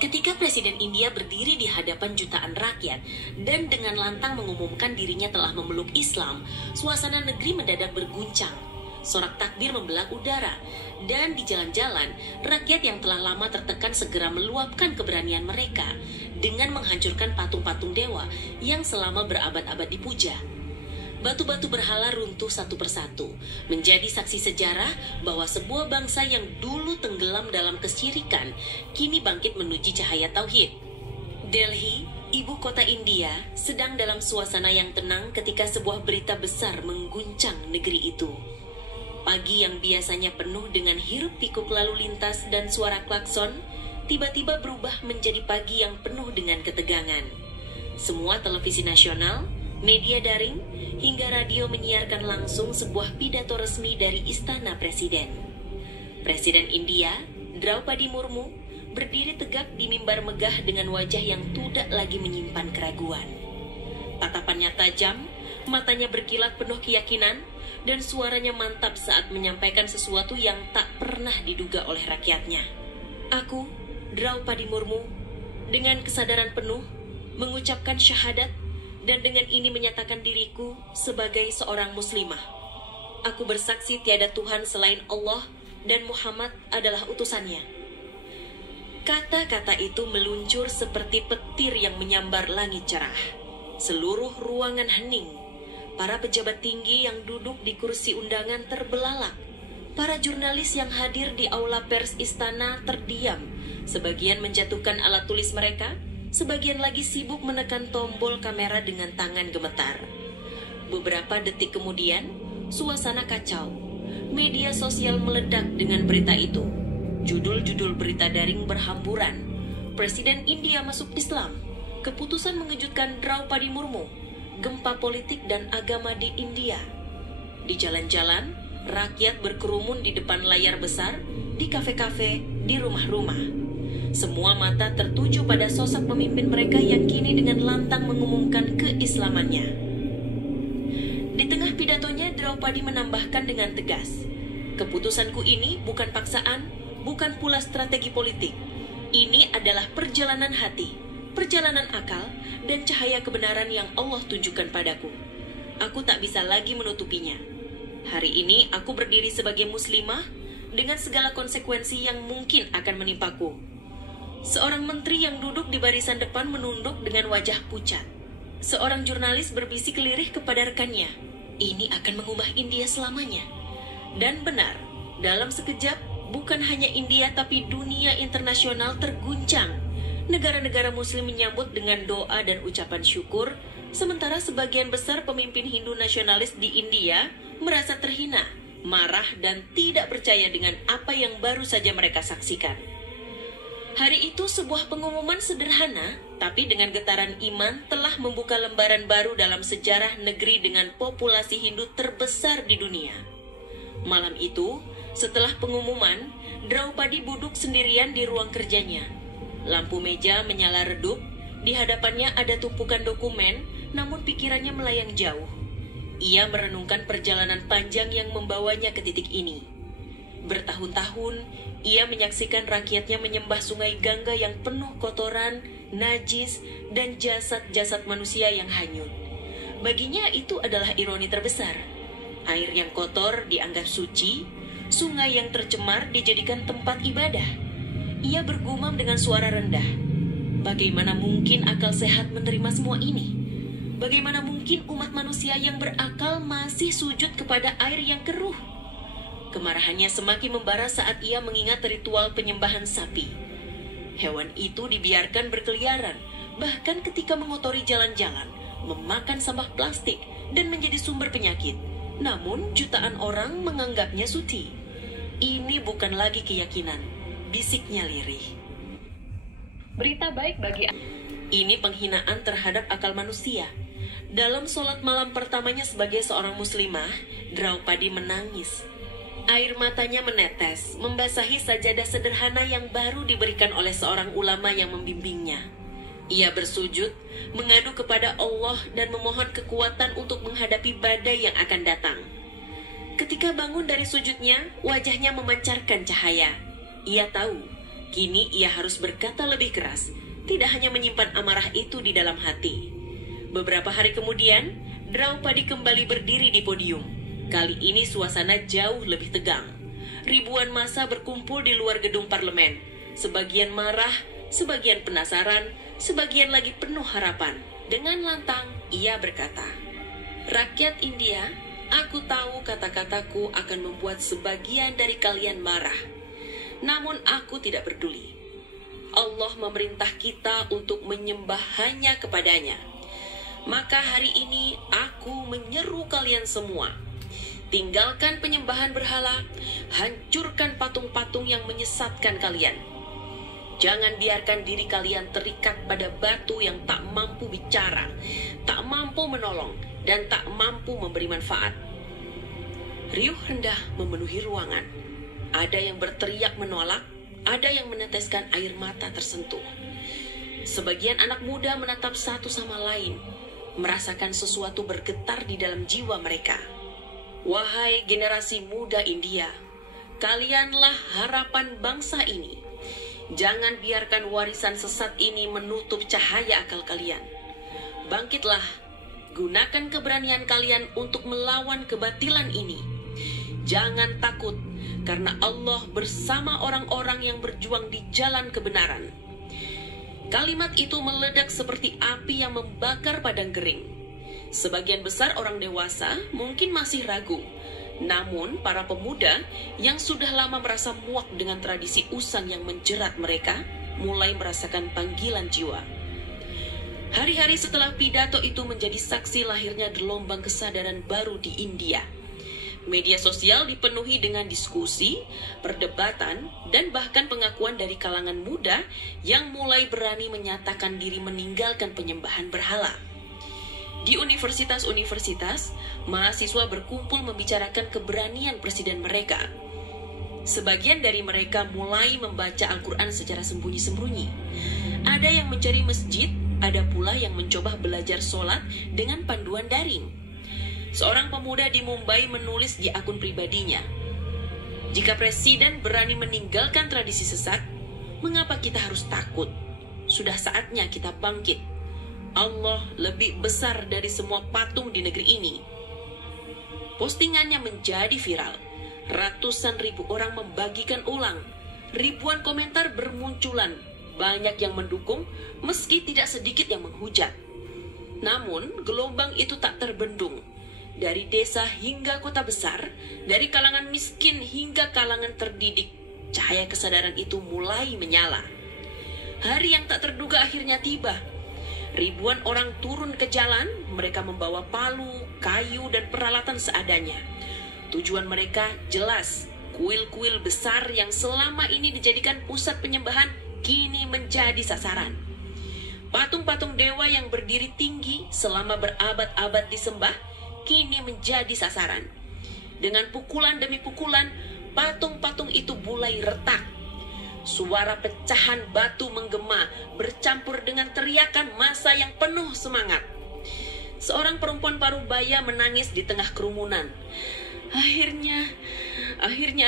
Ketika Presiden India berdiri di hadapan jutaan rakyat dan dengan lantang mengumumkan dirinya telah memeluk Islam, suasana negeri mendadak berguncang. Sorak takbir membelah udara, dan di jalan-jalan, rakyat yang telah lama tertekan segera meluapkan keberanian mereka dengan menghancurkan patung-patung dewa yang selama berabad-abad dipuja. Batu-batu berhala runtuh satu persatu, menjadi saksi sejarah bahwa sebuah bangsa yang dulu tenggelam dalam kesyirikan, kini bangkit menuju cahaya tauhid. Delhi, ibu kota India, sedang dalam suasana yang tenang ketika sebuah berita besar mengguncang negeri itu. Pagi yang biasanya penuh dengan hiruk-pikuk lalu lintas dan suara klakson, tiba-tiba berubah menjadi pagi yang penuh dengan ketegangan. Semua televisi nasional, media daring, hingga radio menyiarkan langsung sebuah pidato resmi dari Istana Presiden. Presiden India, Draupadi Murmu, berdiri tegak di mimbar megah dengan wajah yang tidak lagi menyimpan keraguan. Tatapannya tajam, matanya berkilat penuh keyakinan, dan suaranya mantap saat menyampaikan sesuatu yang tak pernah diduga oleh rakyatnya. Aku, Draupadi Murmu, dengan kesadaran penuh, mengucapkan syahadat, dan dengan ini menyatakan diriku sebagai seorang muslimah. Aku bersaksi tiada Tuhan selain Allah dan Muhammad adalah utusannya. Kata-kata itu meluncur seperti petir yang menyambar langit cerah. Seluruh ruangan hening. Para pejabat tinggi yang duduk di kursi undangan terbelalak. Para jurnalis yang hadir di aula pers istana terdiam. Sebagian menjatuhkan alat tulis mereka, sebagian lagi sibuk menekan tombol kamera dengan tangan gemetar. Beberapa detik kemudian, suasana kacau. Media sosial meledak dengan berita itu. Judul-judul berita daring berhamburan. Presiden India masuk Islam. Keputusan mengejutkan Draupadi Murmu. Gempa politik dan agama di India. Di jalan-jalan, rakyat berkerumun di depan layar besar, di kafe-kafe, di rumah-rumah. Semua mata tertuju pada sosok pemimpin mereka yang kini dengan lantang mengumumkan keislamannya. Di tengah pidatonya, Draupadi menambahkan dengan tegas, "Keputusanku ini bukan paksaan, bukan pula strategi politik. Ini adalah perjalanan hati, perjalanan akal, dan cahaya kebenaran yang Allah tunjukkan padaku. Aku tak bisa lagi menutupinya. Hari ini aku berdiri sebagai muslimah dengan segala konsekuensi yang mungkin akan menimpaku." Seorang menteri yang duduk di barisan depan menunduk dengan wajah pucat. Seorang jurnalis berbisik lirih kepada rekannya, "Ini akan mengubah India selamanya." Dan benar, dalam sekejap, bukan hanya India tapi dunia internasional terguncang. Negara-negara muslim menyambut dengan doa dan ucapan syukur, sementara sebagian besar pemimpin Hindu nasionalis di India merasa terhina, marah, dan tidak percaya dengan apa yang baru saja mereka saksikan. Hari itu sebuah pengumuman sederhana, tapi dengan getaran iman telah membuka lembaran baru dalam sejarah negeri dengan populasi Hindu terbesar di dunia. Malam itu, setelah pengumuman, Draupadi duduk sendirian di ruang kerjanya. Lampu meja menyala redup, di hadapannya ada tumpukan dokumen, namun pikirannya melayang jauh. Ia merenungkan perjalanan panjang yang membawanya ke titik ini. Bertahun-tahun, ia menyaksikan rakyatnya menyembah sungai Gangga yang penuh kotoran, najis, dan jasad-jasad manusia yang hanyut. Baginya itu adalah ironi terbesar. Air yang kotor dianggap suci, sungai yang tercemar dijadikan tempat ibadah. Ia bergumam dengan suara rendah. Bagaimana mungkin akal sehat menerima semua ini? Bagaimana mungkin umat manusia yang berakal masih sujud kepada air yang keruh? Kemarahannya semakin membara saat ia mengingat ritual penyembahan sapi. Hewan itu dibiarkan berkeliaran, bahkan ketika mengotori jalan-jalan, memakan sampah plastik, dan menjadi sumber penyakit. Namun jutaan orang menganggapnya suci. Ini bukan lagi keyakinan, bisiknya lirih. Berita baik bagi ini penghinaan terhadap akal manusia. Dalam sholat malam pertamanya sebagai seorang muslimah, Draupadi menangis. Air matanya menetes, membasahi sajadah sederhana yang baru diberikan oleh seorang ulama yang membimbingnya. Ia bersujud, mengadu kepada Allah dan memohon kekuatan untuk menghadapi badai yang akan datang. Ketika bangun dari sujudnya, wajahnya memancarkan cahaya. Ia tahu, Kini ia harus berkata lebih keras, tidak hanya menyimpan amarah itu di dalam hati. Beberapa hari kemudian, Draupadi kembali berdiri di podium. Kali ini suasana jauh lebih tegang. Ribuan massa berkumpul di luar gedung parlemen. Sebagian marah, sebagian penasaran, sebagian lagi penuh harapan. Dengan lantang, ia berkata, "Rakyat India, aku tahu kata-kataku akan membuat sebagian dari kalian marah. Namun aku tidak peduli. Allah memerintah kita untuk menyembah hanya kepadanya. Maka hari ini aku menyeru kalian semua. Tinggalkan penyembahan berhala, hancurkan patung-patung yang menyesatkan kalian. Jangan biarkan diri kalian terikat pada batu yang tak mampu bicara, tak mampu menolong, dan tak mampu memberi manfaat." Riuh rendah memenuhi ruangan. Ada yang berteriak menolak, ada yang meneteskan air mata tersentuh. Sebagian anak muda menatap satu sama lain, merasakan sesuatu bergetar di dalam jiwa mereka. Wahai generasi muda India, kalianlah harapan bangsa ini. Jangan biarkan warisan sesat ini menutup cahaya akal kalian. Bangkitlah, gunakan keberanian kalian untuk melawan kebatilan ini. Jangan takut, karena Allah bersama orang-orang yang berjuang di jalan kebenaran. Kalimat itu meledak seperti api yang membakar padang kering. Sebagian besar orang dewasa mungkin masih ragu. Namun para pemuda yang sudah lama merasa muak dengan tradisi usang yang menjerat mereka, mulai merasakan panggilan jiwa. Hari-hari setelah pidato itu menjadi saksi lahirnya gelombang kesadaran baru di India. Media sosial dipenuhi dengan diskusi, perdebatan, dan bahkan pengakuan dari kalangan muda yang mulai berani menyatakan diri meninggalkan penyembahan berhala. Di universitas-universitas, mahasiswa berkumpul membicarakan keberanian presiden mereka. Sebagian dari mereka mulai membaca Al-Quran secara sembunyi-sembunyi. Ada yang mencari masjid, ada pula yang mencoba belajar sholat dengan panduan daring. Seorang pemuda di Mumbai menulis di akun pribadinya, "Jika presiden berani meninggalkan tradisi sesat, mengapa kita harus takut? Sudah saatnya kita bangkit. Allah lebih besar dari semua patung di negeri ini." Postingannya menjadi viral. Ratusan ribu orang membagikan ulang. Ribuan komentar bermunculan. Banyak yang mendukung, meski tidak sedikit yang menghujat. Namun, gelombang itu tak terbendung. Dari desa hingga kota besar, dari kalangan miskin hingga kalangan terdidik, cahaya kesadaran itu mulai menyala. Hari yang tak terduga akhirnya tiba. Ribuan orang turun ke jalan, mereka membawa palu, kayu, dan peralatan seadanya. Tujuan mereka jelas, kuil-kuil besar yang selama ini dijadikan pusat penyembahan kini menjadi sasaran. Patung-patung dewa yang berdiri tinggi selama berabad-abad disembah kini menjadi sasaran. Dengan pukulan demi pukulan, patung-patung itu mulai retak. Suara pecahan batu menggema bercampur dengan teriakan massa yang penuh semangat. Seorang perempuan parubaya menangis di tengah kerumunan. Akhirnya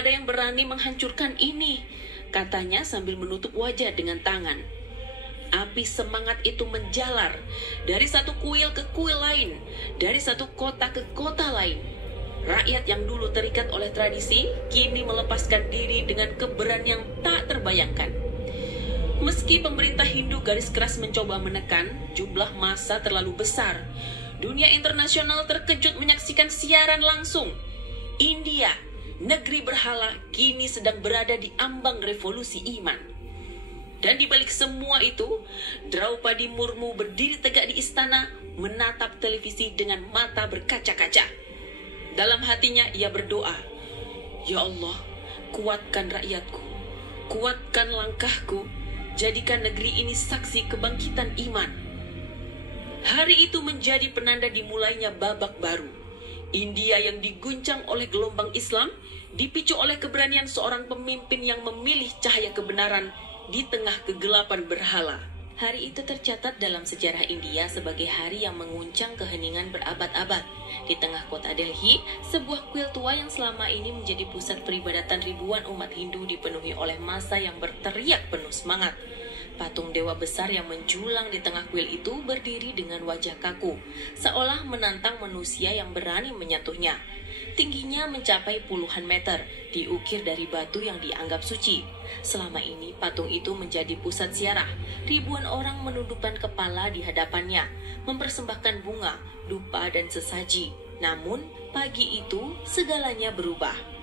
ada yang berani menghancurkan ini," katanya sambil menutup wajah dengan tangan. Api semangat itu menjalar dari satu kuil ke kuil lain, dari satu kota ke kota lain. Rakyat yang dulu terikat oleh tradisi kini melepaskan diri dengan keberanian tak terbayangkan. Meski pemerintah Hindu garis keras mencoba menekan, jumlah massa terlalu besar. Dunia internasional terkejut menyaksikan siaran langsung. India, negeri berhala, kini sedang berada di ambang revolusi iman. Dan di balik semua itu, Draupadi Murmu berdiri tegak di istana, menatap televisi dengan mata berkaca-kaca. Dalam hatinya ia berdoa, "Ya Allah, kuatkan rakyatku, kuatkan langkahku, jadikan negeri ini saksi kebangkitan iman." Hari itu menjadi penanda dimulainya babak baru. India yang diguncang oleh gelombang Islam, dipicu oleh keberanian seorang pemimpin yang memilih cahaya kebenaran di tengah kegelapan berhala. Hari itu tercatat dalam sejarah India sebagai hari yang menguncang keheningan berabad-abad. Di tengah kota Delhi, sebuah kuil tua yang selama ini menjadi pusat peribadatan ribuan umat Hindu dipenuhi oleh massa yang berteriak penuh semangat. Patung dewa besar yang menjulang di tengah kuil itu berdiri dengan wajah kaku, seolah menantang manusia yang berani menyentuhnya. Tingginya mencapai puluhan meter, diukir dari batu yang dianggap suci. Selama ini patung itu menjadi pusat ziarah. Ribuan orang menundukkan kepala di hadapannya, mempersembahkan bunga, dupa dan sesaji. Namun, pagi itu segalanya berubah.